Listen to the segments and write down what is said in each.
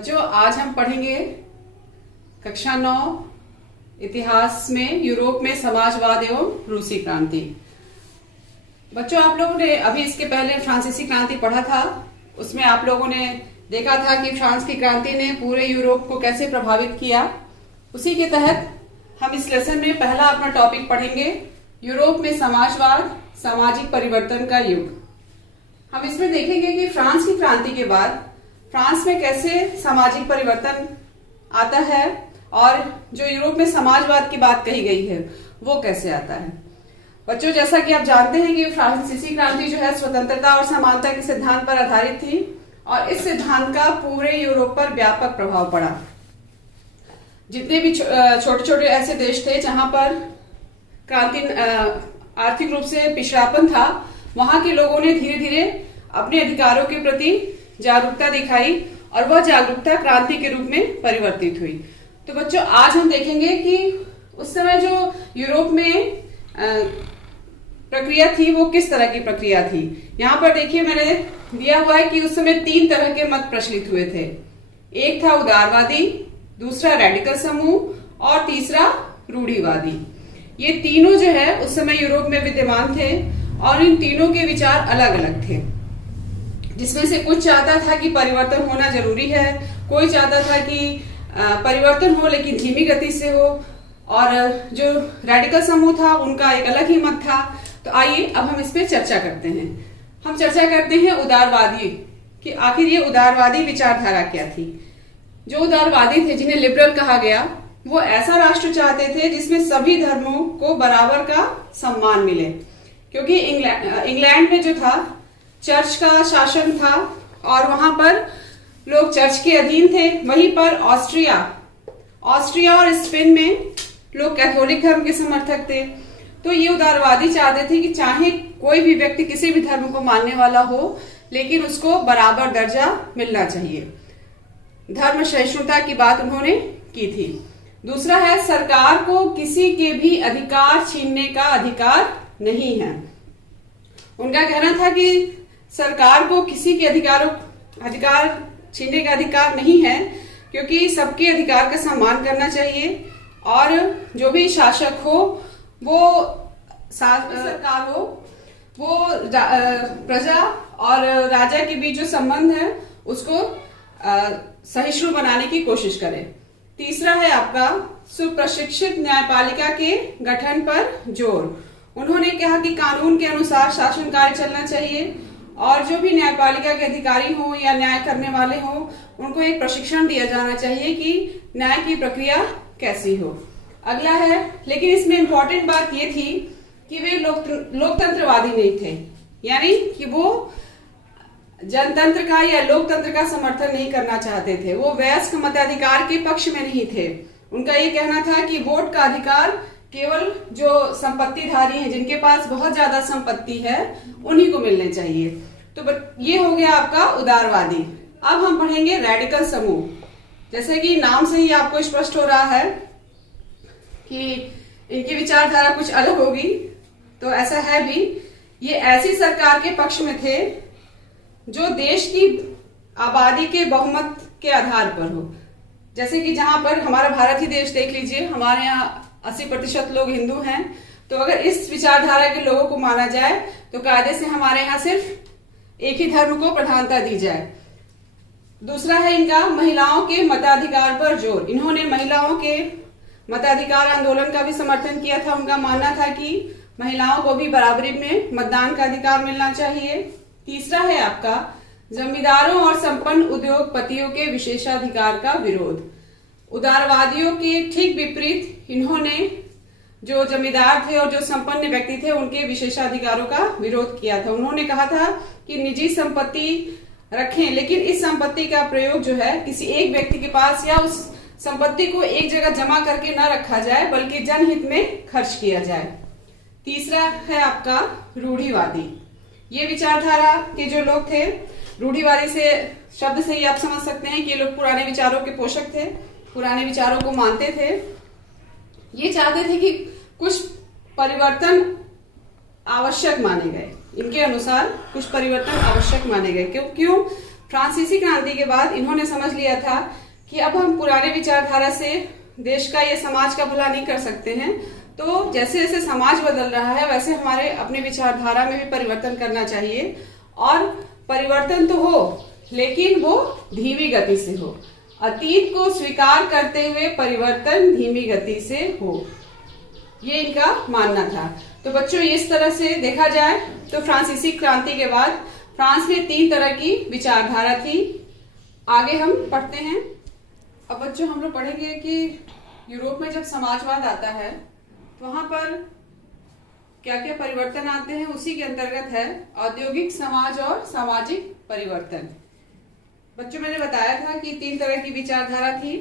बच्चों आज हम पढ़ेंगे कक्षा 9 इतिहास में यूरोप में समाजवाद एवं रूसी क्रांति। बच्चों आप लोगों ने अभी इसके पहले फ्रांसीसी क्रांति पढ़ा था। उसमें आप लोगों ने देखा था कि फ्रांस की क्रांति ने पूरे यूरोप को कैसे प्रभावित किया। उसी के तहत हम इस लेसन में पहला अपना टॉपिक पढ़ेंगे, यूरोप में समाजवाद, सामाजिक परिवर्तन का युग। हम इसमें देखेंगे कि फ्रांस की क्रांति के बाद फ्रांस में कैसे सामाजिक परिवर्तन आता है और जो यूरोप में समाजवाद की बात कही गई है वो कैसे आता है। बच्चों जैसा कि आप जानते हैं कि फ्रांसीसी क्रांति जो है स्वतंत्रता और समानता के सिद्धांत पर आधारित थी और इस सिद्धांत का पूरे यूरोप पर व्यापक प्रभाव पड़ा। जितने भी छोटे छोटे ऐसे देश थे जहां पर क्रांति आर्थिक रूप से पिछड़ापन था, वहां के लोगों ने धीरे धीरे अपने अधिकारों के प्रति जागरूकता दिखाई और वह जागरूकता क्रांति के रूप में परिवर्तित हुई। तो बच्चों आज हम देखेंगे कि उस समय जो यूरोप में प्रक्रिया थी वो किस तरह की प्रक्रिया थी। यहाँ पर देखिए मैंने दिया हुआ है कि उस समय 3 तरह के मत प्रचलित हुए थे। एक था उदारवादी, दूसरा रेडिकल समूह और तीसरा रूढ़िवादी। ये तीनों जो है उस समय यूरोप में विद्यमान थे और इन तीनों के विचार अलग अलग थे। जिसमें से कुछ चाहता था कि परिवर्तन होना जरूरी है, कोई चाहता था कि परिवर्तन हो लेकिन धीमी गति से हो, और जो रेडिकल समूह था उनका एक अलग ही मत था। तो आइए अब हम इस पे चर्चा करते हैं। हम चर्चा करते हैं उदारवादी कि आखिर ये उदारवादी विचारधारा क्या थी। जो उदारवादी थे, जिन्हें लिबरल कहा गया, वो ऐसा राष्ट्र चाहते थे जिसमें सभी धर्मों को बराबर का सम्मान मिले। क्योंकि इंग्लैंड में जो था चर्च का शासन था और वहां पर लोग चर्च के अधीन थे। वहीं पर ऑस्ट्रिया और स्पेन में लोग कैथोलिक धर्म के समर्थक थे। तो ये उदारवादी चाहते थे कि चाहे कोई भी व्यक्ति किसी भी धर्म को मानने वाला हो लेकिन उसको बराबर दर्जा मिलना चाहिए। धर्म सहिष्णुता की बात उन्होंने की थी। दूसरा है, सरकार को किसी के भी अधिकार छीनने का अधिकार नहीं है। उनका कहना था कि सरकार को किसी के अधिकार छीनने का अधिकार नहीं है, क्योंकि सबके अधिकार का सम्मान करना चाहिए और जो भी शासक हो वो सरकार हो वो प्रजा और राजा के बीच जो संबंध है उसको सहिष्णु बनाने की कोशिश करे। तीसरा है आपका सुप्रशिक्षित न्यायपालिका के गठन पर जोर। उन्होंने कहा कि कानून के अनुसार शासन कार्य चलना चाहिए और जो भी न्यायपालिका के अधिकारी हो या न्याय करने वाले हो उनको एक प्रशिक्षण दिया जाना चाहिए कि न्याय की प्रक्रिया कैसी हो। अगला है, लेकिन इसमें इंपॉर्टेंट बात ये थी कि वे लोकतंत्रवादी नहीं थे, यानी कि वो जनतंत्र का या लोकतंत्र का समर्थन नहीं करना चाहते थे। वो वयस्क मताधिकार के पक्ष में नहीं थे। उनका ये कहना था कि वोट का अधिकार केवल जो संपत्तिधारी हैं, जिनके पास बहुत ज्यादा संपत्ति है, उन्हीं को मिलने चाहिए। तो ये हो गया आपका उदारवादी। अब हम पढ़ेंगे रेडिकल समूह। जैसे कि नाम से ही आपको स्पष्ट हो रहा है कि इनकी विचारधारा कुछ अलग होगी, तो ऐसा है भी। ये ऐसी सरकार के पक्ष में थे जो देश की आबादी के बहुमत के आधार पर हो। जैसे कि जहां पर हमारा भारत ही देश देख लीजिए, हमारे यहाँ 80% लोग हिंदू हैं। तो अगर इस विचारधारा के लोगों को माना जाए तो कायदे से हमारे यहाँ सिर्फ एक ही धर्म को प्रधानता दी जाए। दूसरा है इनका महिलाओं के मताधिकार पर जोर। इन्होंने महिलाओं के मताधिकार आंदोलन का भी समर्थन किया था। उनका मानना था कि महिलाओं को भी बराबरी में मतदान का अधिकार मिलना चाहिए। तीसरा है आपका जमींदारों और संपन्न उद्योगपतियों के विशेषाधिकार का विरोध। उदारवादियों के ठीक विपरीत इन्होंने जो जमींदार थे और जो संपन्न व्यक्ति थे उनके विशेषाधिकारों का विरोध किया था। उन्होंने कहा था कि निजी संपत्ति रखें, लेकिन इस संपत्ति का प्रयोग जो है किसी एक व्यक्ति के पास या उस संपत्ति को एक जगह जमा करके न रखा जाए बल्कि जनहित में खर्च किया जाए। तीसरा है आपका रूढ़िवादी। ये विचारधारा के जो लोग थे, रूढ़िवादी से शब्द से ही आप समझ सकते हैं कि ये लोग पुराने विचारों के पोषक थे, पुराने विचारों को मानते थे। ये चाहते थे कि कुछ परिवर्तन आवश्यक माने गए। इनके अनुसार कुछ परिवर्तन आवश्यक माने गए। क्यों? फ्रांसीसी क्रांति के बाद इन्होंने समझ लिया था कि अब हम पुराने विचारधारा से देश का या समाज का भला नहीं कर सकते हैं। तो जैसे जैसे समाज बदल रहा है वैसे हमारे अपने विचारधारा में भी परिवर्तन करना चाहिए, और परिवर्तन तो हो लेकिन वो धीमी गति से हो। अतीत को स्वीकार करते हुए परिवर्तन धीमी गति से हो, ये इनका मानना था। तो बच्चों इस तरह से देखा जाए तो फ्रांसीसी क्रांति के बाद फ्रांस में 3 तरह की विचारधारा थी। आगे हम पढ़ते हैं। अब बच्चों हम लोग पढ़ेंगे कि यूरोप में जब समाजवाद आता है तो वहां पर क्या क्या परिवर्तन आते हैं, उसी के अंतर्गत है औद्योगिक समाज और सामाजिक परिवर्तन। बच्चों मैंने बताया था कि 3 तरह की विचारधारा थी।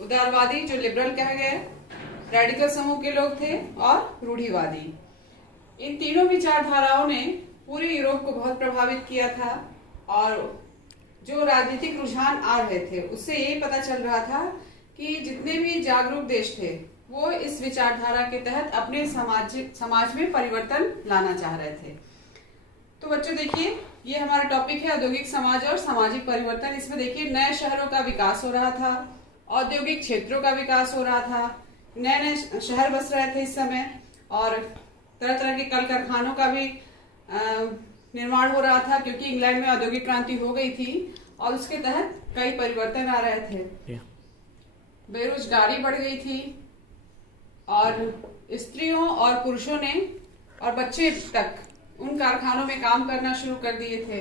उदारवादी जो लिबरल कहा गया, रेडिकल समूह के लोग थे, और रूढ़िवादी। इन तीनों विचारधाराओं ने पूरे यूरोप को बहुत प्रभावित किया था, और जो राजनीतिक रुझान आ रहे थे उससे यही पता चल रहा था कि जितने भी जागरूक देश थे वो इस विचारधारा के तहत अपने समाज में परिवर्तन लाना चाह रहे थे। तो बच्चों देखिए, ये हमारा टॉपिक है औद्योगिक समाज और सामाजिक परिवर्तन। इसमें देखिए नए शहरों का विकास हो रहा था, औद्योगिक क्षेत्रों का विकास हो रहा था, नए नए शहर बस रहे थे इस समय, और तरह तरह के कल कारखानों का भी निर्माण हो रहा था, क्योंकि इंग्लैंड में औद्योगिक क्रांति हो गई थी और उसके तहत कई परिवर्तन आ रहे थे। बेरोजगारी बढ़ गई थी, और स्त्रियों और पुरुषों ने और बच्चे तक उन कारखानों में काम करना शुरू कर दिए थे।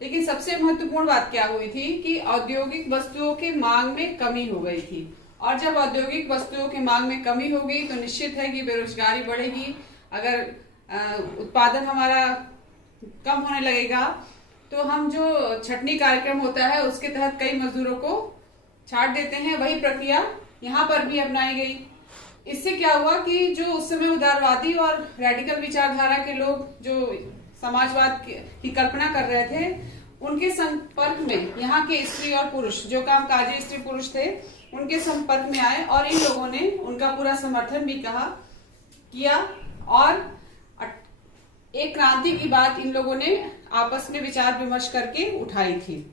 लेकिन सबसे महत्वपूर्ण बात क्या हुई थी कि औद्योगिक वस्तुओं की मांग में कमी हो गई थी, और जब औद्योगिक वस्तुओं की मांग में कमी होगी तो निश्चित है कि बेरोजगारी बढ़ेगी। अगर उत्पादन हमारा कम होने लगेगा तो हम जो छटनी कार्यक्रम होता है उसके तहत कई मजदूरों को छांट देते हैं। वही प्रक्रिया यहाँ पर भी अपनाई गई। इससे क्या हुआ कि जो उस समय उदारवादी और रेडिकल विचारधारा के लोग जो समाजवाद की कल्पना कर रहे थे, उनके संपर्क में यहाँ के स्त्री और पुरुष, जो कामकाजी स्त्री पुरुष थे, उनके संपर्क में आए, और इन लोगों ने उनका पूरा समर्थन भी किया, और एक क्रांति की बात इन लोगों ने आपस में विचार विमर्श करके उठाई थी।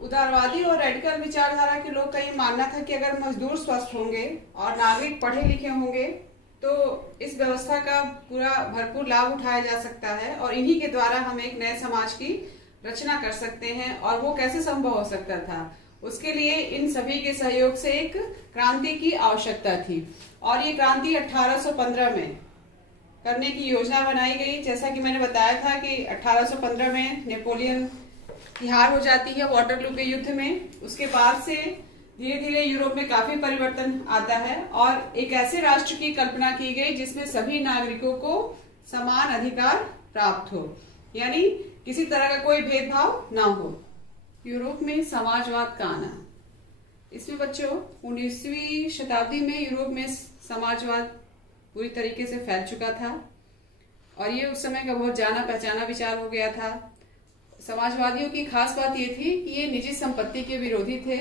उदारवादी और रेडिकल विचारधारा के लोग का ये मानना था कि अगर मजदूर स्वस्थ होंगे और नागरिक पढ़े लिखे होंगे तो इस व्यवस्था का पूरा भरपूर लाभ उठाया जा सकता है, और इन्हीं के द्वारा हम एक नए समाज की रचना कर सकते हैं। और वो कैसे संभव हो सकता था, उसके लिए इन सभी के सहयोग से एक क्रांति की आवश्यकता थी, और ये क्रांति 1815 में करने की योजना बनाई गई। जैसा कि मैंने बताया था कि 1815 में नेपोलियन की हार हो जाती है वाटरलू के युद्ध में। उसके बाद से धीरे धीरे यूरोप में काफी परिवर्तन आता है, और एक ऐसे राष्ट्र की कल्पना की गई जिसमें सभी नागरिकों को समान अधिकार प्राप्त हो, यानी किसी तरह का कोई भेदभाव ना हो। यूरोप में समाजवाद का आना, इसमें बच्चों 19वीं शताब्दी में यूरोप में समाजवाद पूरी तरीके से फैल चुका था, और ये उस समय का बहुत जाना पहचाना विचार हो गया था। समाजवादियों की खास बात ये थी कि ये निजी संपत्ति के विरोधी थे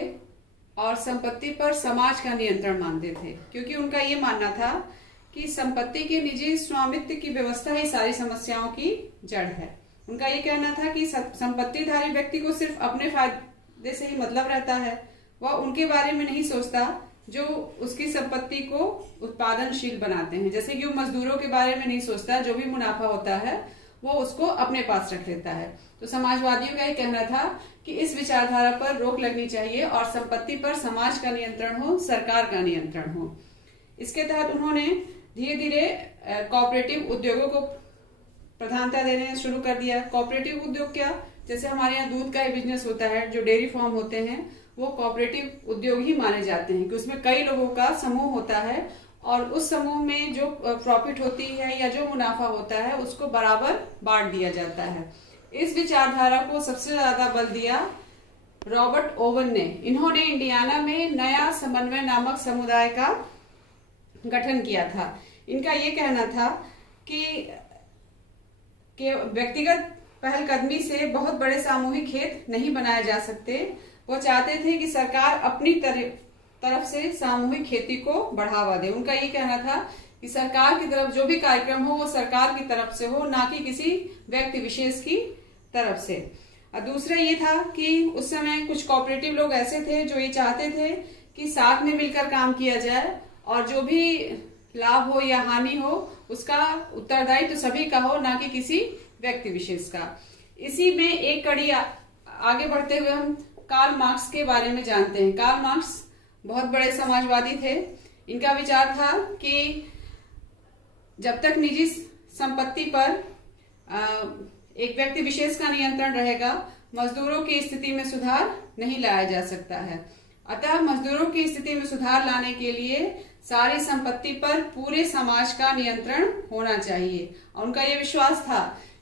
और संपत्ति पर समाज का नियंत्रण मानते थे, क्योंकि उनका ये मानना था कि संपत्ति के निजी स्वामित्व की व्यवस्था ही सारी समस्याओं की जड़ है। उनका ये कहना था कि संपत्तिधारी व्यक्ति को सिर्फ अपने फायदे से ही मतलब रहता है, वह उनके बारे में नहीं सोचता जो उसकी संपत्ति को उत्पादनशील बनाते हैं। जैसे कि वो मजदूरों के बारे में नहीं सोचता, जो भी मुनाफा होता है वो उसको अपने पास रख लेता है। तो समाजवादियों का ये कहना था कि इस विचारधारा पर रोक लगनी चाहिए और संपत्ति पर समाज का नियंत्रण हो, सरकार का नियंत्रण हो। इसके तहत उन्होंने धीरे धीरे कोऑपरेटिव उद्योगों को प्रधानता देने शुरू कर दिया। कोऑपरेटिव उद्योग क्या, जैसे हमारे यहाँ दूध का ही बिजनेस होता है, जो डेयरी फार्म होते हैं वो कोऑपरेटिव उद्योग ही माने जाते हैं कि उसमें कई लोगों का समूह होता है और उस समूह में जो प्रॉफिट होती है या जो मुनाफा होता है उसको बराबर बांट दिया जाता है। इस विचारधारा को सबसे ज्यादा बल दिया रॉबर्ट ओवन ने। इन्होंने इंडियाना में नया समन्वय नामक समुदाय का गठन किया था। इनका ये कहना था कि व्यक्तिगत पहलकदमी से बहुत बड़े सामूहिक खेत नहीं बनाए जा सकते। वो चाहते थे कि सरकार अपनी तरफ से सामूहिक खेती को बढ़ावा दे। उनका ये कहना था कि सरकार की तरफ जो भी कार्यक्रम हो वो सरकार की तरफ से हो, ना कि किसी व्यक्ति विशेष की तरफ से। और दूसरा ये था कि उस समय कुछ कोऑपरेटिव लोग ऐसे थे जो ये चाहते थे कि साथ में मिलकर काम किया जाए और जो भी लाभ हो या हानि हो उसका उत्तरदायित्व तो सभी का हो, ना कि किसी व्यक्ति विशेष का। इसी में एक कड़ी आगे बढ़ते हुए हम कार्ल मार्क्स के बारे में जानते हैं। कार्ल मार्क्स बहुत बड़े समाजवादी थे। इनका विचार था कि जब तक निजी संपत्ति पर एक व्यक्ति विशेष का नियंत्रण रहेगा, मजदूरों की स्थिति में सुधार नहीं लाया जा सकता है। अतः मजदूरों की स्थिति में सुधार लाने के लिए सारी संपत्ति पर पूरे समाज का नियंत्रण होना चाहिए। और उनका यह विश्वास था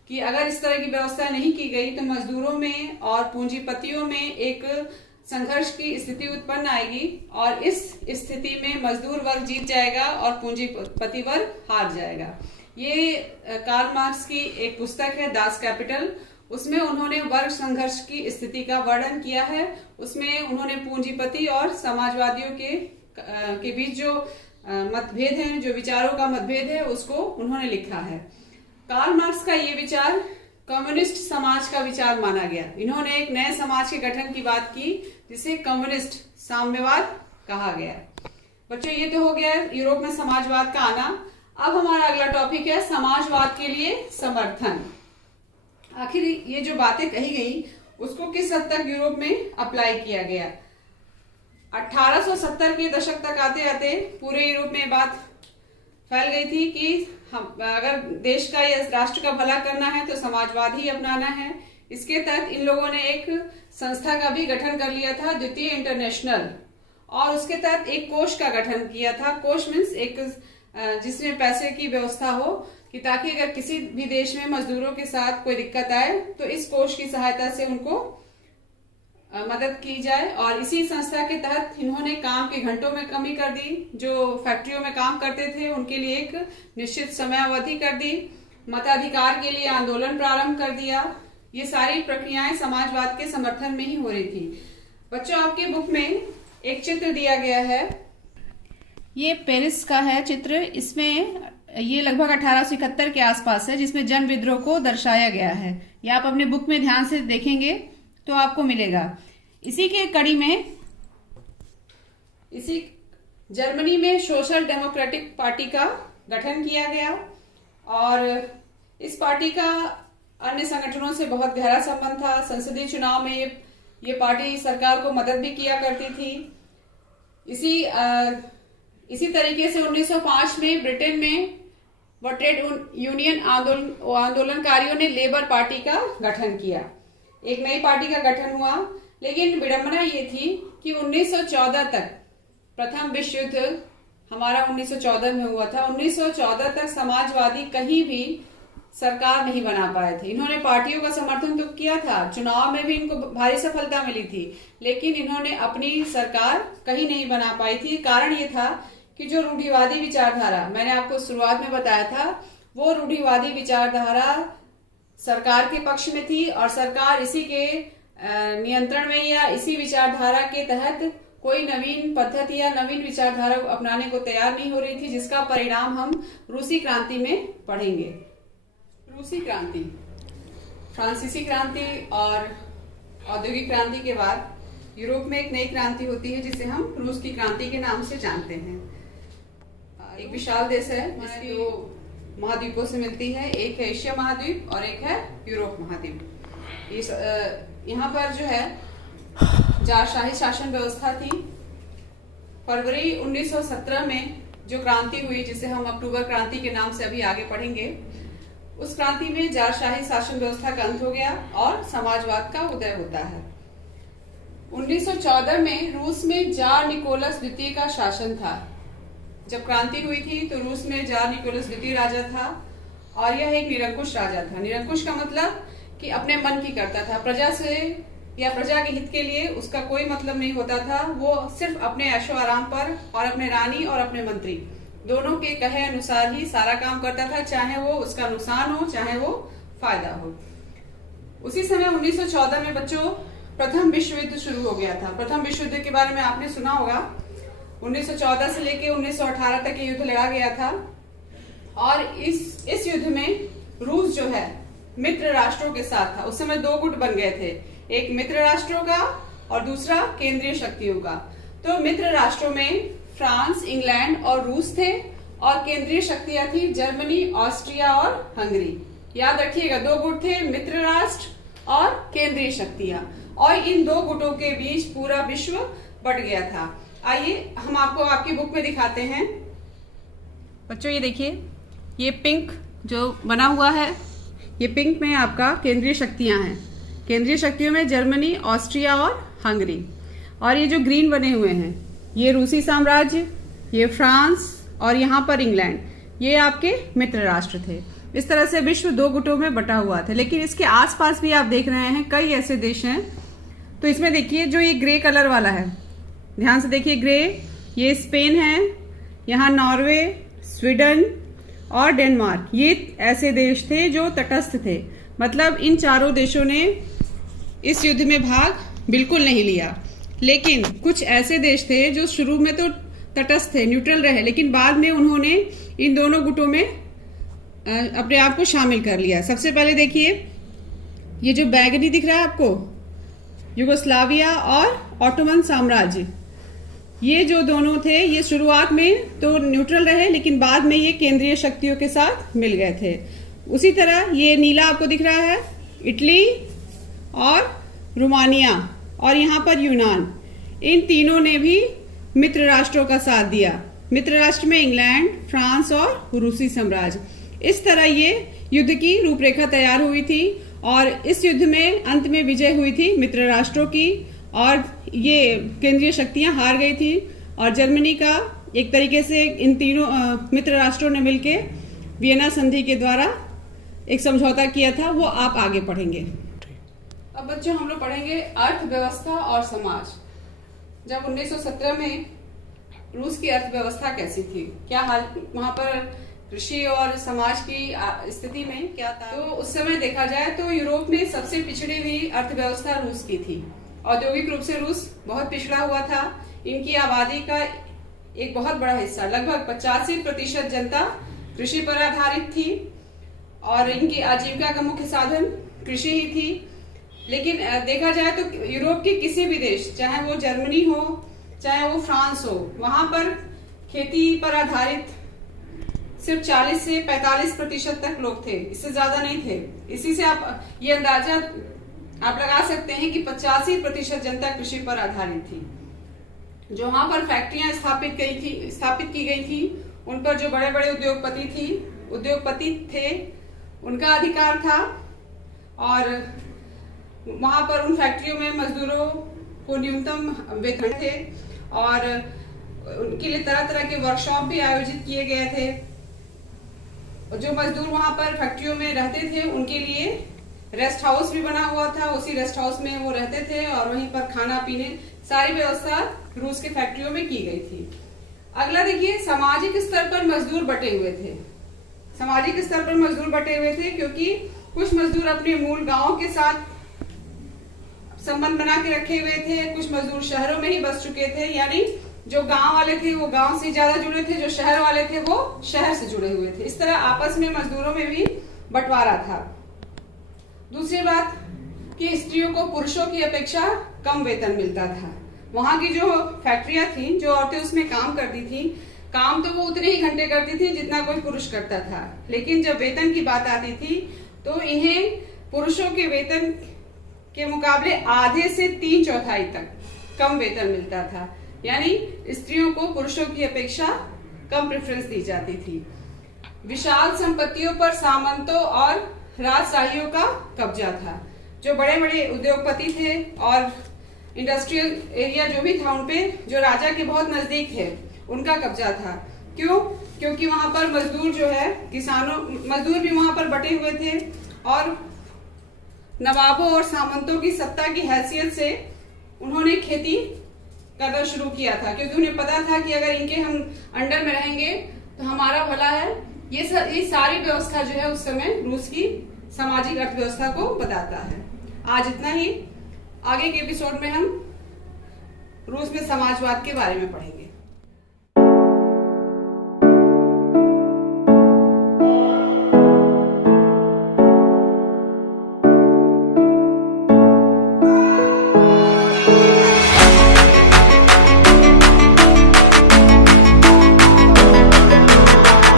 कि अगर इस तरह की व्यवस्था नहीं की गई तो मजदूरों में और पूंजीपतियों में एक संघर्ष की स्थिति उत्पन्न आएगी और इस स्थिति में मजदूर वर्ग जीत जाएगा और पूंजीपति वर्ग हार जाएगा। ये कार्ल मार्क्स की एक पुस्तक है दास कैपिटल, उसमें उन्होंने वर्ग संघर्ष की स्थिति का वर्णन किया है। उसमें उन्होंने पूंजीपति और समाजवादियों के बीच जो मतभेद है, जो विचारों का मतभेद है, उसको उन्होंने लिखा है। कार्ल मार्क्स का ये विचार कम्युनिस्ट समाज का विचार माना गया। इन्होंने एक नए समाज के गठन की बात की जिसे कम्युनिस्ट साम्यवाद कहा गया। बच्चों ये तो हो गया यूरोप में समाजवाद का आना। अब हमारा अगला टॉपिक है समाजवाद के लिए समर्थन। आखिर ये जो बातें कही गई उसको किस हद तक यूरोप में अप्लाई किया गया। 1870 के दशक तक आते आते पूरे यूरोप में बात फैल गई थी कि हम अगर देश का या राष्ट्र का भला करना है तो समाजवाद ही अपनाना है। इसके तहत इन लोगों ने एक संस्था का भी गठन कर लिया था, द्वितीय इंटरनेशनल, और उसके तहत एक कोष का गठन किया था। कोष मीन्स एक जिसमें पैसे की व्यवस्था हो कि ताकि अगर किसी भी देश में मजदूरों के साथ कोई दिक्कत आए तो इस कोष की सहायता से उनको मदद की जाए। और इसी संस्था के तहत इन्होंने काम के घंटों में कमी कर दी। जो फैक्ट्रियों में काम करते थे उनके लिए एक निश्चित समय अवधि कर दी। मताधिकार के लिए आंदोलन प्रारंभ कर दिया। ये सारी प्रक्रियाएं समाजवाद के समर्थन में ही हो रही थी। बच्चों आपके बुक में एक चित्र दिया गया है, ये पेरिस का है चित्र। इसमें ये लगभग 1871 के आसपास है, जिसमें जन विद्रोह को दर्शाया गया है। ये आप अपने बुक में ध्यान से देखेंगे तो आपको मिलेगा। इसी के कड़ी में इसी जर्मनी में सोशल डेमोक्रेटिक पार्टी का गठन किया गया और इस पार्टी का अन्य संगठनों से बहुत गहरा संबंध था। संसदीय चुनाव में ये पार्टी सरकार को मदद भी किया करती थी। इसी तरीके से 1905 में ब्रिटेन में ट्रेड यूनियन आंदोलनकारियों ने लेबर पार्टी का गठन किया। एक नई पार्टी का गठन हुआ, लेकिन विडंबना ये थी कि 1914 तक, प्रथम विश्व युद्ध हमारा 1914 में हुआ था, 1914 तक समाजवादी कहीं भी सरकार नहीं बना पाए थे। इन्होंने पार्टियों का समर्थन तो किया था, चुनाव में भी इनको भारी सफलता मिली थी, लेकिन इन्होंने अपनी सरकार कहीं नहीं बना पाई थी। कारण ये था कि जो रूढ़िवादी विचारधारा मैंने आपको शुरुआत में बताया था, वो रूढ़िवादी विचारधारा सरकार के पक्ष में थी और सरकार इसी के नियंत्रण में या इसी विचारधारा के तहत कोई नवीन पद्धति या नवीन विचारधारा को अपनाने को तैयार नहीं हो रही थी, जिसका परिणाम हम रूसी क्रांति में पढ़ेंगे। रूसी क्रांति, फ्रांसीसी क्रांति और औद्योगिक क्रांति के बाद यूरोप में एक नई क्रांति होती है जिसे हम रूस की क्रांति के नाम से जानते हैं। एक विशाल देश है जिसकी वो महाद्वीपों से मिलती है। एक है एशिया महाद्वीप और एक है यूरोप महाद्वीप। यहाँ पर जो है जारशाही शासन व्यवस्था थी। फरवरी 1917 में जो क्रांति हुई, जिसे हम अक्टूबर क्रांति के नाम से अभी आगे पढ़ेंगे, उस क्रांति में जारशाही शासन व्यवस्था का अंत हो गया और समाजवाद का उदय होता है। 1914 में रूस में जार निकोलस द्वितीय का शासन था। जब क्रांति हुई थी तो रूस में जार निकोलस द्वितीय राजा था और यह एक निरंकुश राजा था। निरंकुश का मतलब कि अपने मन की करता था, प्रजा से या प्रजा के हित के लिए उसका कोई मतलब नहीं होता था। वो सिर्फ अपने ऐशो आराम पर और अपने रानी और अपने मंत्री दोनों के कहे अनुसार ही सारा काम करता था, चाहे वो उसका नुकसान हो चाहे वो फायदा हो। उसी समय 1914 में बच्चों प्रथम विश्व युद्ध शुरू हो गया था। प्रथम विश्व युद्ध के बारे में आपने सुना होगा। 1914 से लेकर 1918 तक ये युद्ध लड़ा गया था और इस युद्ध में रूस जो है मित्र राष्ट्रों के साथ था। उस समय दो गुट बन गए थे, एक मित्र राष्ट्रों का और दूसरा केंद्रीय शक्तियों का। तो मित्र राष्ट्रों में फ्रांस, इंग्लैंड और रूस थे और केंद्रीय शक्तियां थी जर्मनी, ऑस्ट्रिया और हंगरी। याद रखिएगा, दो गुट थे, मित्र राष्ट्र और केंद्रीय शक्तियां, और इन दो गुटों के बीच पूरा विश्व बट गया था। आइए हम आपको आपकी बुक में दिखाते हैं। बच्चों ये देखिए, ये पिंक जो बना हुआ है, ये पिंक में आपका केंद्रीय शक्तियां हैं। केंद्रीय शक्तियों में जर्मनी, ऑस्ट्रिया और हंगरी। और ये जो ग्रीन बने हुए हैं, ये रूसी साम्राज्य, ये फ्रांस और यहाँ पर इंग्लैंड, ये आपके मित्र राष्ट्र थे। इस तरह से विश्व दो गुटों में बटा हुआ था। लेकिन इसके आसपास भी आप देख रहे हैं कई ऐसे देश हैं। तो इसमें देखिए जो ये ग्रे कलर वाला है, ध्यान से देखिए, ग्रे, ये स्पेन है, यहाँ नॉर्वे, स्वीडन और डेनमार्क, ये ऐसे देश थे जो तटस्थ थे। मतलब इन चारों देशों ने इस युद्ध में भाग बिल्कुल नहीं लिया। लेकिन कुछ ऐसे देश थे जो शुरू में तो तटस्थ थे, न्यूट्रल रहे, लेकिन बाद में उन्होंने इन दोनों गुटों में अपने आप को शामिल कर लिया। सबसे पहले देखिए, ये जो बैगनी दिख रहा है आपको, यूगोस्लाविया और ऑटोमन साम्राज्य, ये जो दोनों थे ये शुरुआत में तो न्यूट्रल रहे, लेकिन बाद में ये केंद्रीय शक्तियों के साथ मिल गए थे। उसी तरह ये नीला आपको दिख रहा है, इटली और रोमानिया और यहाँ पर यूनान, इन तीनों ने भी मित्र राष्ट्रों का साथ दिया। मित्र राष्ट्र में इंग्लैंड, फ्रांस और रूसी साम्राज्य। इस तरह ये युद्ध की रूपरेखा तैयार हुई थी और इस युद्ध में अंत में विजय हुई थी मित्र राष्ट्रों की, और ये केंद्रीय शक्तियां हार गई थी। और जर्मनी का एक तरीके से इन तीनों मित्र राष्ट्रों ने मिलकर वियना संधि के द्वारा एक समझौता किया था, वो आप आगे पढ़ेंगे। अब बच्चों हम लोग पढ़ेंगे अर्थव्यवस्था और समाज। जब 1917 में रूस की अर्थव्यवस्था कैसी थी, क्या हाल वहां पर कृषि और समाज की स्थिति में क्या था। तो उस समय देखा जाए तो यूरोप में सबसे पिछड़ी हुई अर्थव्यवस्था रूस की थी। औद्योगिक रूप से रूस बहुत पिछड़ा हुआ था। इनकी आबादी का एक बहुत बड़ा हिस्सा, लगभग 85% जनता कृषि पर आधारित थी और इनकी आजीविका का मुख्य साधन कृषि ही थी। लेकिन देखा जाए तो यूरोप के किसी भी देश, चाहे वो जर्मनी हो चाहे वो फ्रांस हो, वहां पर खेती पर आधारित सिर्फ 40 से 45% तक लोग थे, इससे ज्यादा नहीं थे। इसी से आप ये अंदाजा आप लगा सकते हैं कि 85% जनता कृषि पर आधारित थी। जो वहां पर फैक्ट्रियां स्थापित की गई थी, उन पर जो बड़े बड़े उद्योगपति थे, उनका अधिकार था। और वहां पर उन फैक्ट्रियों में मजदूरों को न्यूनतम वेतन थे और उनके लिए तरह तरह के वर्कशॉप भी आयोजित किए गए थे। जो मजदूर वहां पर फैक्ट्रियों में रहते थे, उनके लिए रेस्ट हाउस भी बना हुआ था। उसी रेस्ट हाउस में वो रहते थे और वहीं पर खाना पीने सारी व्यवस्था रूस के फैक्ट्रियों में की गई थी। अगला देखिए, सामाजिक स्तर पर मजदूर बटे हुए थे। सामाजिक स्तर पर मजदूर बटे हुए थे क्योंकि कुछ मजदूर अपने मूल गांव के साथ संबंध बना के रखे हुए थे, कुछ मजदूर शहरों में ही बस चुके थे। यानी जो गांव वाले थे वो गांव से ज्यादा जुड़े थे, जो शहर वाले थे वो शहर से जुड़े हुए थे। इस तरह आपस में मजदूरों में भी बंटवारा था। दूसरी बात कि स्त्रियों को पुरुषों की अपेक्षा कम वेतन मिलता था। वहां की जो फैक्ट्रियां थी, जो औरतें उसमें काम करती थी, काम तो वो उतने ही घंटे करती थी जितना कोई पुरुष करता था। लेकिन जब वेतन की बात आती थी तो इन्हें पुरुषों के वेतन के मुकाबले आधे से 3/4 तक कम वेतन मिलता था। यानी स्त्रियों को पुरुषों की अपेक्षा कम प्रेफरेंस दी जाती थी। विशाल संपत्तियों पर सामंतों और राजशाहियों का कब्जा था। जो बड़े बड़े उद्योगपति थे और इंडस्ट्रियल एरिया जो भी था, उनपे जो राजा के बहुत नजदीक थे, उनका कब्जा था। क्यों? क्योंकि वहां पर मजदूर जो है, मजदूर भी वहां पर बटे हुए थे और नवाबों और सामंतों की सत्ता की हैसियत से उन्होंने खेती करना शुरू किया था, क्योंकि उन्हें पता था कि अगर इनके हम अंडर में रहेंगे तो हमारा भला है। ये सारी व्यवस्था जो है उस समय रूस की सामाजिक अर्थव्यवस्था को बताता है। आज इतना ही। आगे के एपिसोड में हम रूस में समाजवाद के बारे में पढ़ेंगे।